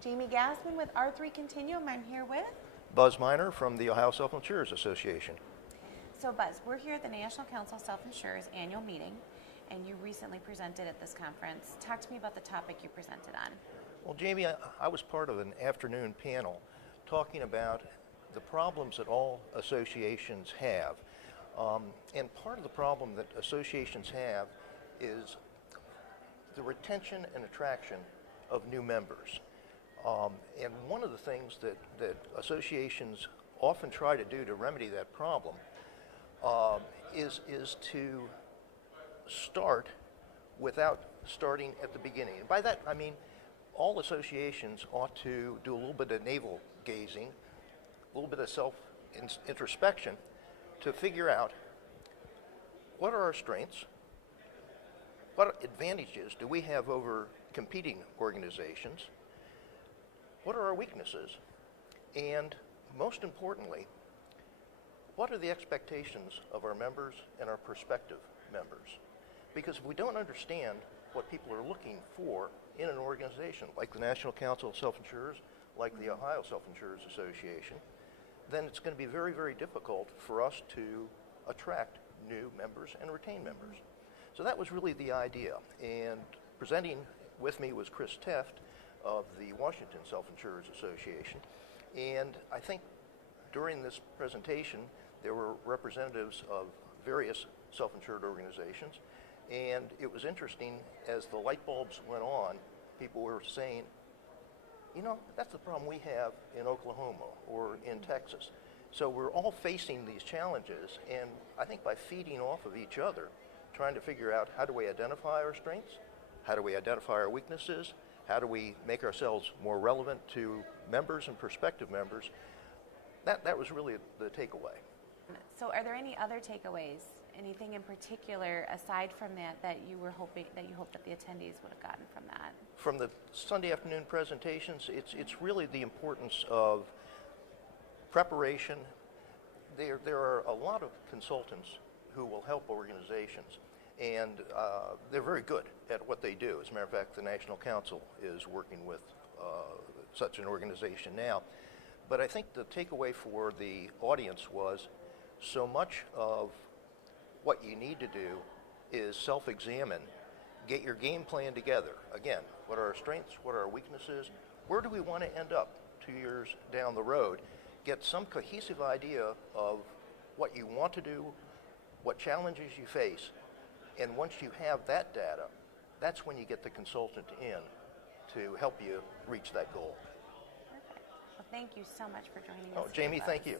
Jamie Gassman with R3 Continuum. I'm here with. Buz Minor from the Ohio Self-Insurers Association. So Buzz, we're here at the National Council of Self-Insurers annual meeting, and you recently presented at this conference. Talk to me about the topic you presented on. Well, Jamie, I was part of an afternoon panel talking about the problems that all associations have. And part of the problem that associations have is the retention and attraction of new members. And one of the things that associations often try to do to remedy that problem is to start without starting at the beginning. And by that, I mean all associations ought to do a little bit of navel gazing, a little bit of self-introspection to figure out what are our strengths, what advantages do we have over competing organizations, what are our weaknesses, and most importantly, what are the expectations of our members and our prospective members? Because if we don't understand what people are looking for in an organization like the National Council of Self-Insurers, like the Ohio Self-Insurers Association, then it's going to be very, very difficult for us to attract new members and retain members. So that was really the idea. And presenting with me was Chris Teft of the Washington Self-Insurers Association. And I think during this presentation, there were representatives of various self-insured organizations. And it was interesting, as the light bulbs went on, people were saying, you know, that's the problem we have in Oklahoma or in Texas. So we're all facing these challenges, and I think by feeding off of each other, trying to figure out how do we identify our strengths, how do we identify our weaknesses, how do we make ourselves more relevant to members and prospective members, that was really the takeaway. So are there any other takeaways, anything in particular aside from that you hoped that the attendees would have gotten from that? From the Sunday afternoon presentations, it's really the importance of preparation. There are a lot of consultants who will help organizations, and they're very good at what they do. As a matter of fact, the National Council is working with such an organization now. But I think the takeaway for the audience was so much of what you need to do is self-examine, get your game plan together. Again, what are our strengths, what are our weaknesses, where do we want to end up 2 years down the road, get some cohesive idea of what you want to do, what challenges you face, and once you have that data, that's when you get the consultant in to help you reach that goal. Perfect. Well, thank you so much for joining us. Oh, Jamie, thank you.